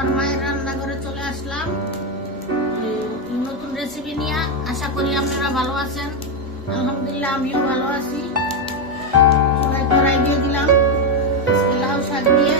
আবার মায়ের রান্নাঘরে চলে আসলাম। নতুন রেসিপি নিয়ে আশা করি আপনারা ভালো আছেন। আলহামদুলিল্লাহ, আমিও ভালো আছি। চুলায় কড়াই দিয়ে দিলাম। লাউ শাক দিয়ে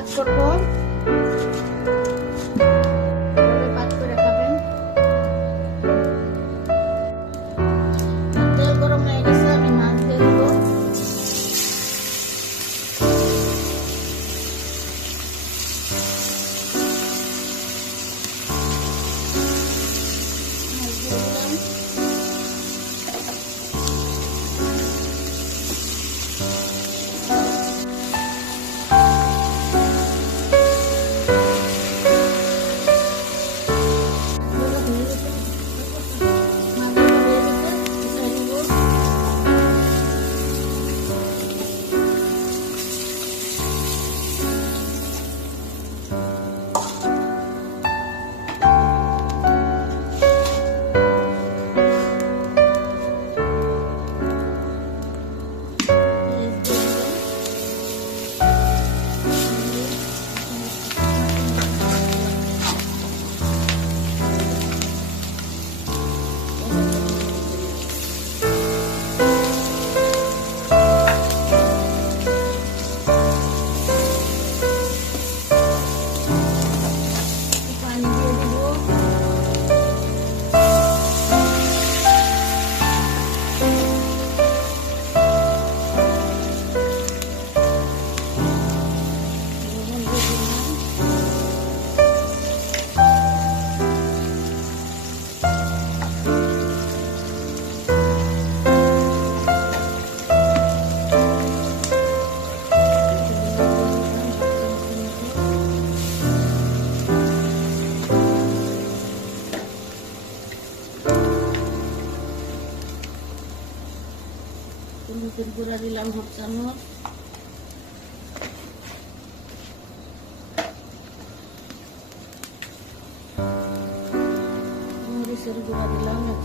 আলু দিয়ে পাক করব হলুদের গুঁড়া দিলাম হাফ চামচ। মরিচের গুঁড়া দিলাম এক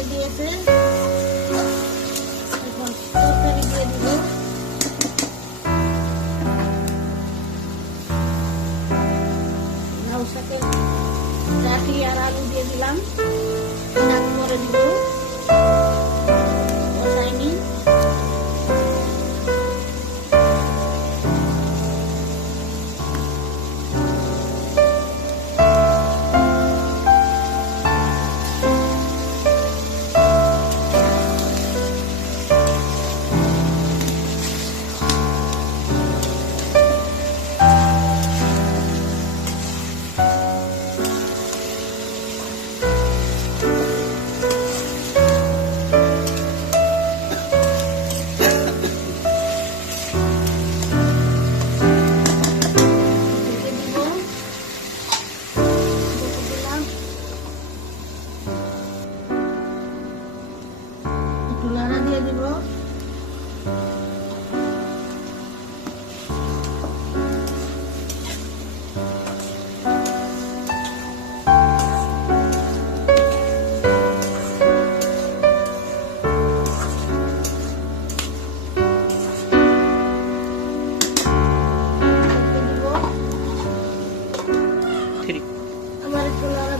ছেড়ে দিয়েছে। এখন তরকারি দিয়ে দিব। লাউ শাকের ডাটি আর আলু দিয়ে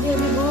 দিয়ে দেবো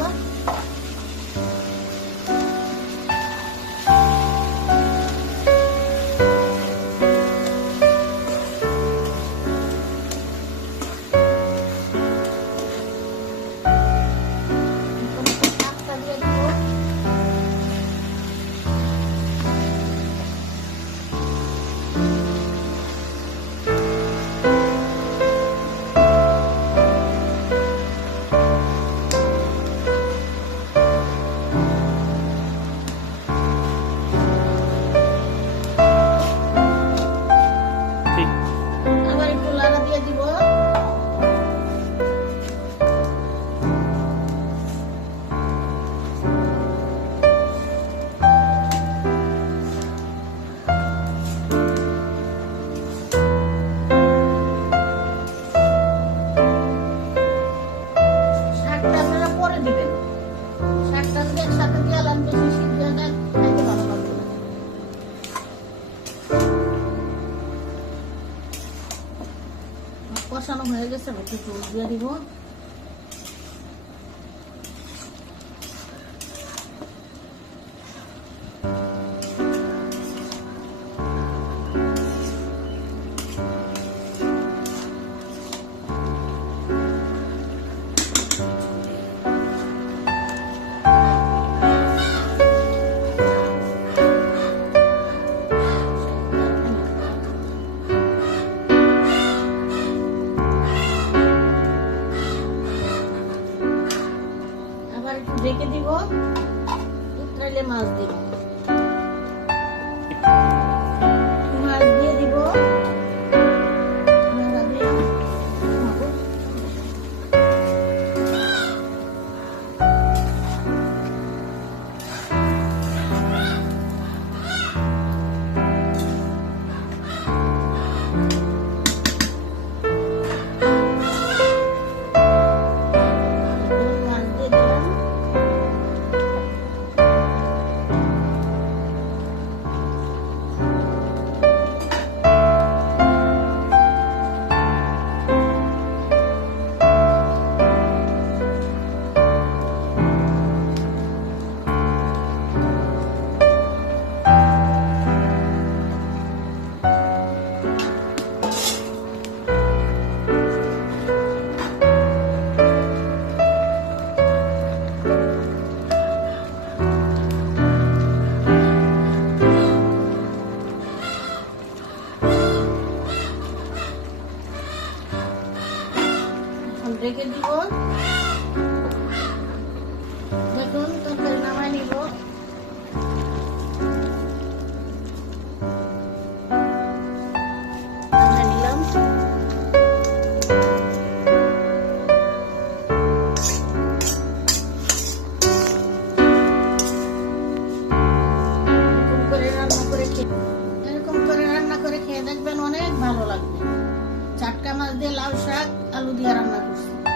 কষানো হয়ে গেছে একটু জল দিয়ে দিব রেখে দিব উতরাইলে মাছ দিব রেখে দিব শাক আলু দিয়ে রান্না করছি